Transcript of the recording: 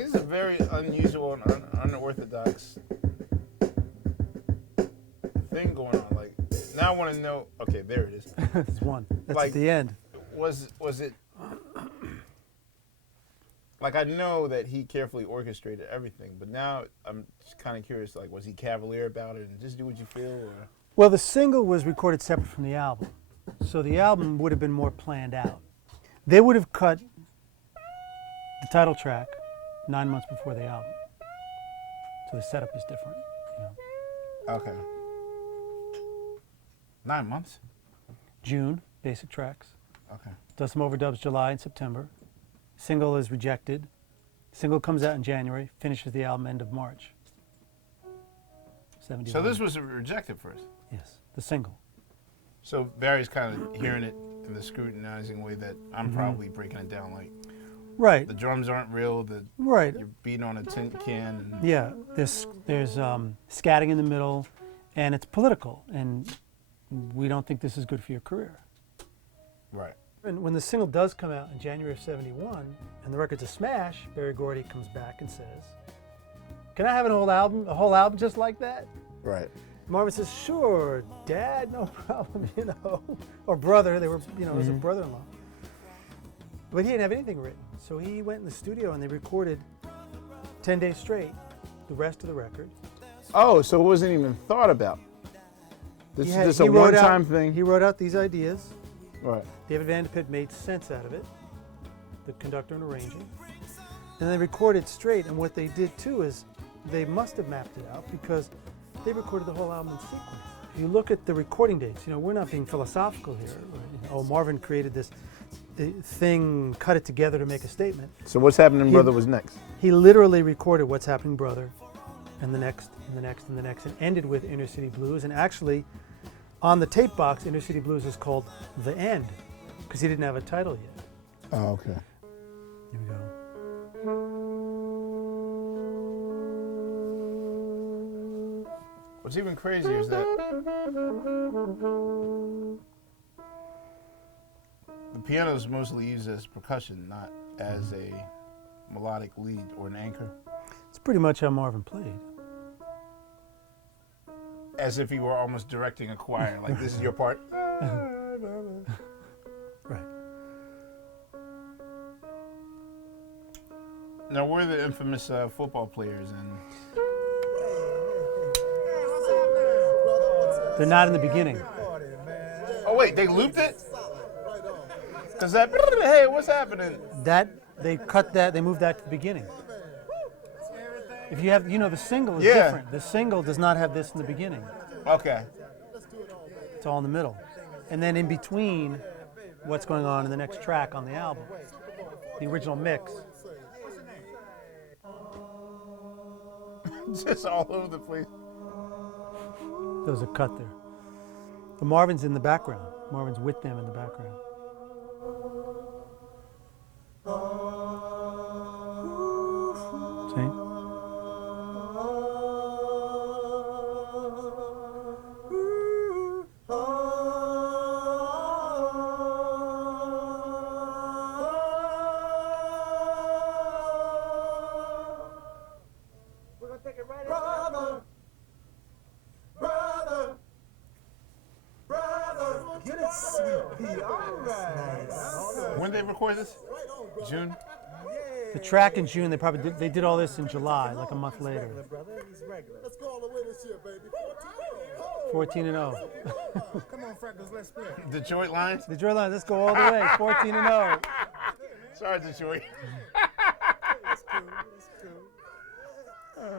Like, this is a very unusual and unorthodox thing going on. Like, now I want to know. Okay, there it is. There's one. That's Like, at the end. Was it? Like, I know that he carefully orchestrated everything, but now I'm just kind of curious. Like, was he cavalier about it and just do what you feel? Or? Well, the single was recorded separate from the album, so the album would have been more planned out. They would have cut the title track 9 months before the album, so the setup is different. You know. Okay. 9 months. June, basic tracks. Okay. Does some overdubs July and September. Single is rejected. Single comes out in January, finishes the album end of March. 71. So this was rejected first. Yes, the single. So Barry's kind of hearing it in the scrutinizing way that I'm probably breaking it down. Like, Right. the drums aren't real. Right. You're beating on a tin can. And Yeah, there's scatting in the middle, and it's political, and we don't think this is good for your career. Right. And when the single does come out in January of '71, and the record's a smash, Berry Gordy comes back and says, "Can I have a whole album just like that?" Right. Marvin says, "Sure, Dad, no problem," you know, or brother. They were, you know, as a brother-in-law. But he didn't have anything written, so he went in the studio and they recorded 10 days straight the rest of the record. Oh, so it wasn't even thought about. This is just a He wrote one-time out- thing. He wrote out these ideas. Right. David Van de Pitt made sense out of it, the conductor and arranger. And they recorded straight, and what they did too is they must have mapped it out because they recorded the whole album in sequence. If you look at the recording dates, you know, we're not being philosophical here. Oh, Marvin created this thing, cut it together to make a statement. So What's Happening, Brother was next. He literally recorded What's Happening, Brother, and the next, and the next, and the next, and ended with Inner City Blues. And actually, on the tape box, Inner City Blues is called The End, because he didn't have a title yet. Oh, okay. Here we go. What's even crazier is that the piano is mostly used as percussion, not as a melodic lead or an anchor. It's pretty much how Marvin played. As if he were almost directing a choir, like, this is your part. Right. Now, we're the infamous football players, and They're not in the beginning. oh wait, they looped it? Cause that, hey, what's happening? That, they cut that, they moved that to the beginning. If you have, you know, the single is Yeah. different. The single does not have this in the beginning. Okay. It's all in the middle. And then in between, what's going on in the next track on the album. The original mix. Just all over the place. There's a cut there. But Marvin's in the background. Marvin's with them in the background. See? When did they record this? June? The track in June, they did all this in July, like a month later. Let's go all the way this year, baby. 14 and 0. Come on, Freckles, let's play. Detroit Lions? Detroit Lions, let's go all the way. 14 and 0. Sorry, Detroit. That's cool. That's cool.